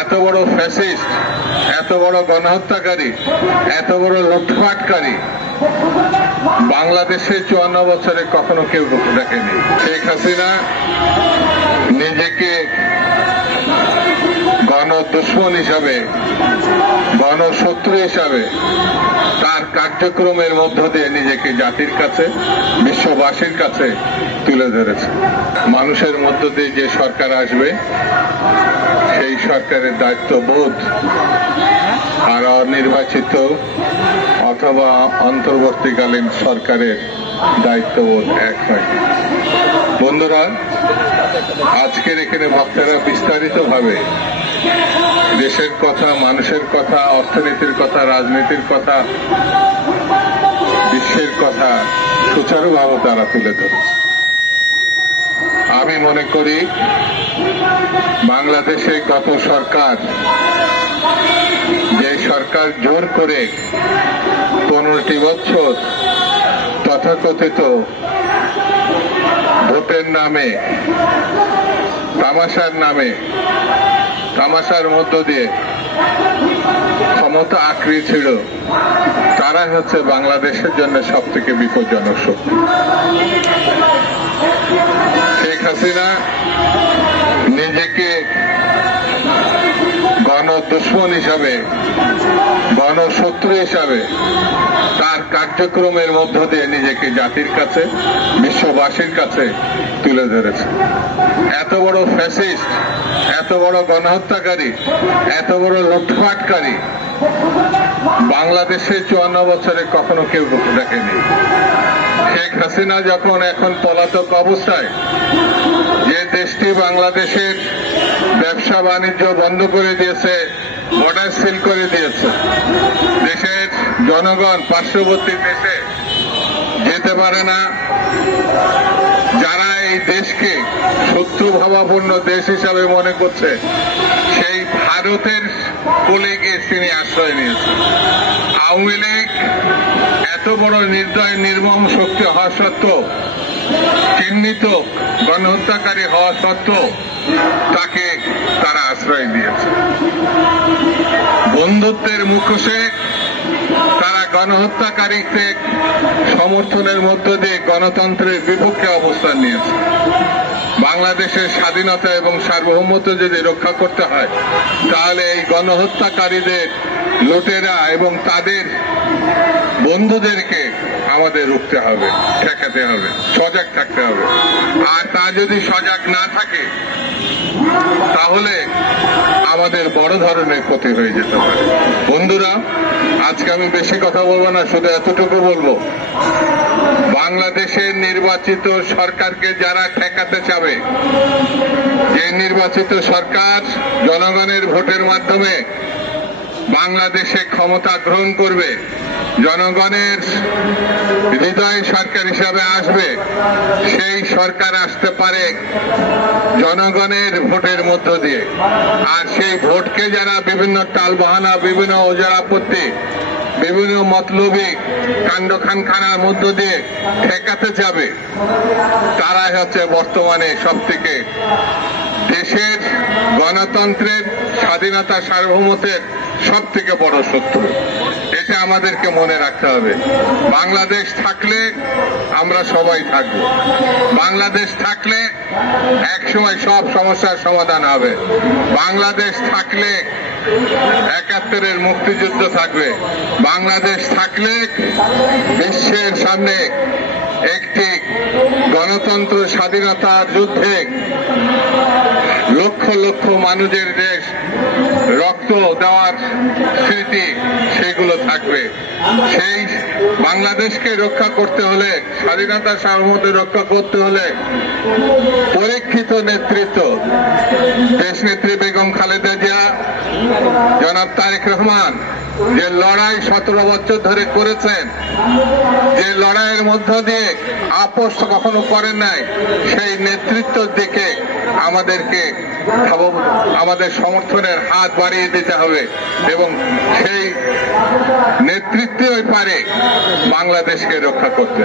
এত বড় ফ্যাসিস্ট, এত বড় গণহত্যাকারী, এত বড় লুটপাটকারী বাংলাদেশে 54 বছরে কখনো কেউ দেখেনি। শেখ হাসিনা নিজেকে গণদুশ্মন হিসাবে, গণশত্রু হিসাবে তার কার্যক্রমের মধ্য দিয়ে নিজেকে জাতির কাছে, বিশ্ববাসীর কাছে তুলে ধরেছে। মানুষের মধ্য দিয়ে যে সরকার আসবে সেই সরকারের দায়িত্ববোধ আর অনির্বাচিত অথবা অন্তর্বর্তীকালীন সরকারের দায়িত্ববোধ এক হয়। বন্ধুরা, আজকের এখানে বক্তারা বিস্তারিতভাবে দেশের কথা, মানুষের কথা, অর্থনীতির কথা, রাজনীতির কথা, বিশ্বের কথা সুচারুভাবে তারা তুলে ধরেছে। আমি মনে করি বাংলাদেশে গত সরকার, যে সরকার জোর করে 15টি বছর তথাকথিত ভোটের নামে, তামাশার নামে, তামাশার মধ্য দিয়ে ক্ষমতা আঁকড়িয়েছিল, তারা হচ্ছে বাংলাদেশের জন্য সব থেকে বিপজ্জনক শক্তি। শেখ হাসিনা নিজেকে গণদুশ্মন হিসাবে, গণশত্রু হিসাবে তার কার্যক্রমের মধ্য দিয়ে নিজেকে জাতির কাছে, বিশ্ববাসীর কাছে তুলে ধরেছে। এত বড় ফ্যাসিস্ট, এত বড় গণহত্যাকারী, এত বড় লুটপাটকারী বাংলাদেশে 54 বছরে কখনো কেউ দেখেনি। শেখ হাসিনা যখন এখন পলাতক অবস্থায়, যে দেশটি বাংলাদেশের ব্যবসা বাণিজ্য বন্ধ করে দিয়েছে, বর্ডার সিল করে দিয়েছে, দেশের জনগণ পার্শ্ববর্তী দেশে যেতে পারে না, যারা এই দেশকে শত্রু ভাবাপন্ন দেশ হিসাবে মনে করছে, সেই ভারতের কোলে গিয়ে তিনি আশ্রয় নিয়েছে। আওয়ামী লীগ এত বড় নির্দয় নির্মম শক্তি হওয়া সত্ত্বেও, চিহ্নিত গণহত্যাকারী হওয়া সত্ত্বেও তাকে তারা আশ্রয় দিয়েছে। বন্ধুত্বের মুখোশে তারা গণহত্যাকারীকে সমর্থনের মধ্য দিয়ে গণতন্ত্রের বিপক্ষে অবস্থান নিয়েছে। বাংলাদেশের স্বাধীনতা এবং সার্বভৌমত্ব যদি রক্ষা করতে হয়, তাহলে এই গণহত্যাকারীদের, লুটেরা এবং তাদের বন্ধুদেরকে আমাদের রুখতে হবে, ঠেকাতে হবে, সজাগ থাকতে হবে। আর তা যদি সজাগ না থাকে, তাহলে আমাদের বড় ধরনের ক্ষতি হয়ে যেতে পারে। বন্ধুরা, আজকে আমি বেশি কথা বলবো না, শুধু এতটুকু বলবো, বাংলাদেশের নির্বাচিত সরকারকে যারা ঠেকাতে চাবে, যে নির্বাচিত সরকার জনগণের ভোটের মাধ্যমে বাংলাদেশে ক্ষমতা গ্রহণ করবে, জনগণের হৃদয় সরকার হিসাবে আসবে, সেই সরকার আসতে পারে জনগণের ভোটের মধ্য দিয়ে। আর সেই ভোটকে যারা বিভিন্ন টালবাহানা, বিভিন্ন ওজরাপত্তি, বিভিন্ন মতলবী কাণ্ড খানখানার মধ্য দিয়ে ঠেকাতে যাবে, তারাই হচ্ছে বর্তমানে সব থেকে দেশের গণতন্ত্রের, স্বাধীনতা, সার্বভৌমত্বের সব থেকে বড় শত্রু। এটা আমাদেরকে মনে রাখতে হবে। বাংলাদেশ থাকলে আমরা সবাই থাকব, বাংলাদেশ থাকলে একসময় সব সমস্যার সমাধান হবে, বাংলাদেশ থাকলে ৭১-এর মুক্তিযুদ্ধ থাকবে, বাংলাদেশ থাকলে বিশ্বের সামনে একটি গণতন্ত্র, স্বাধীনতার যুদ্ধে লক্ষ লক্ষ মানুষের দেশ রক্ত দেওয়ার স্মৃতি সেগুলো থাকবে। সেই বাংলাদেশকে রক্ষা করতে হলে, স্বাধীনতা সার্বভৌমত্ব রক্ষা করতে হলে পরীক্ষিত নেতৃত্ব, দেশনেত্রী বেগম খালেদা জিয়া, জনাব তারেক রহমান যে লড়াই 17 বছর ধরে করেছেন, যে লড়াইয়ের মধ্য দিয়ে আপোষ কখনো করেন নাই, সেই নেতৃত্বের দিকে আমাদেরকে আমাদের সমর্থনের হাত বাড়িয়ে দিতে হবে এবং সেই নেতৃত্বই পারে বাংলাদেশকে রক্ষা করতে।